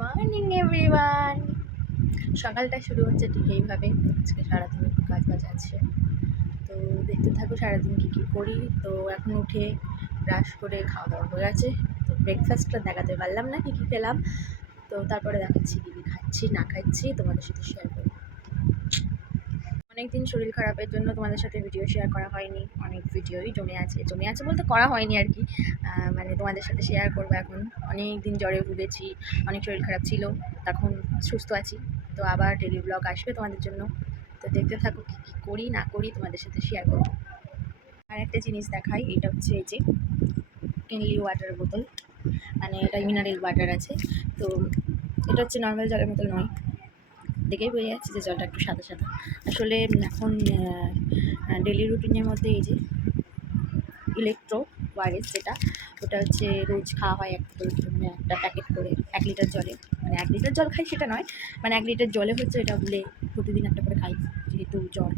Morning everyone. সকালটা শুরু হচ্ছে ঠিক এইভাবে। আজকে সারাদিন একটু কাজ বাজ আছে, তো দেখতে থাকো সারাদিন কী কী করি। তো এখন উঠে ব্রাশ করে খাওয়া দাওয়া হয়ে গেছে, তো ব্রেকফাস্টটা দেখাতে পারলাম না কী কী খেলাম, তো তারপরে দেখাচ্ছি কী কী খাচ্ছি না খাচ্ছি তোমাদের সাথে শেয়ার করব। অনেক দিন শরীর খারাপের জন্য তোমাদের সাথে ভিডিও শেয়ার করা হয়নি, অনেক ভিডিওই জমে আছে বলতে করা হয়নি আর কি। মানে তোমাদের সাথে শেয়ার করবো। এখন অনেক দিন জ্বরে ভুগেছি, অনেক শরীর খারাপ ছিল, তখন সুস্থ আছি। তো আবার ডেলি ব্লগ আসবে তোমাদের জন্য, তো দেখতে থাকো কী কী করি না করি তোমাদের সাথে শেয়ার করবো। আর একটা জিনিস দেখাই, এটা হচ্ছে এই যে কিনলি ওয়াটার বোতল, মানে এটা মিনারেল ওয়াটার আছে। তো এটা হচ্ছে নর্মাল জলের মতো নয়, দেখেই বোঝা যাচ্ছে যে জলটা একটু সাদা সাদা। আসলে এখন ডেলি রুটিনের মধ্যে এই যে ইলেকট্রো ওয়ারেস, যেটা ওটা হচ্ছে রোজ খাওয়া হয় একটা প্যাকেট করে 1 লিটার জলে। মানে 1 লিটার জল খাই সেটা নয়, মানে 1 লিটার জলে হচ্ছে এটা বলে প্রতিদিন একটা করে খাই, যেহেতু জ্বর।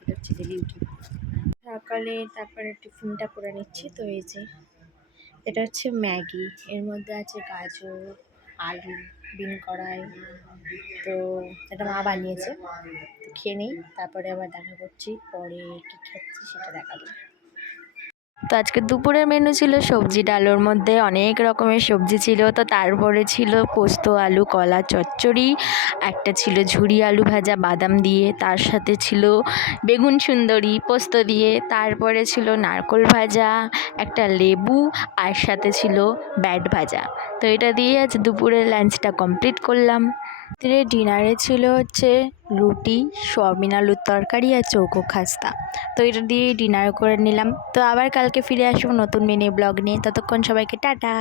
এটা হচ্ছে ডেলি রুটিন। সকালে তারপরে টিফিনটা করে নিচ্ছি। তো এই যে এটা হচ্ছে ম্যাগি, এর মধ্যে আছে গাজর, আলু, বিন কড়াই। তো এটা মা বানিয়েছে, তো খেয়ে নিই, তারপরে আবার দেখা করছি পরে কী খাচ্ছি সেটা দেখাবো। তো আজকে দুপুরের মেনু ছিল সবজি ডাল, ওর মধ্যে অনেক রকমের সবজি ছিল। তো তারপরে ছিল পোস্ত আলু কলা চচ্চড়ি, একটা ছিল ঝুরি আলু ভাজা বাদাম দিয়ে, তার সাথে ছিল বেগুন সুন্দরী পোস্ত দিয়ে, তারপরে ছিল নারকোল ভাজা, একটা লেবু, আর সাথে ছিল ব্যাট ভাজা। তো এটা দিয়ে আজ দুপুরের লাঞ্চটা কমপ্লিট করলাম। ডিনারে ছিল হচ্ছে রুটি, সয়াবিন আলুর তরকারি আর চৌকো খাস্তা। তো এটা দিয়ে ডিনার করে নিলাম। তো আবার কালকে ফিরে আসবো নতুন মিনি ব্লগ নিয়ে, ততক্ষণ সবাইকে টাটা।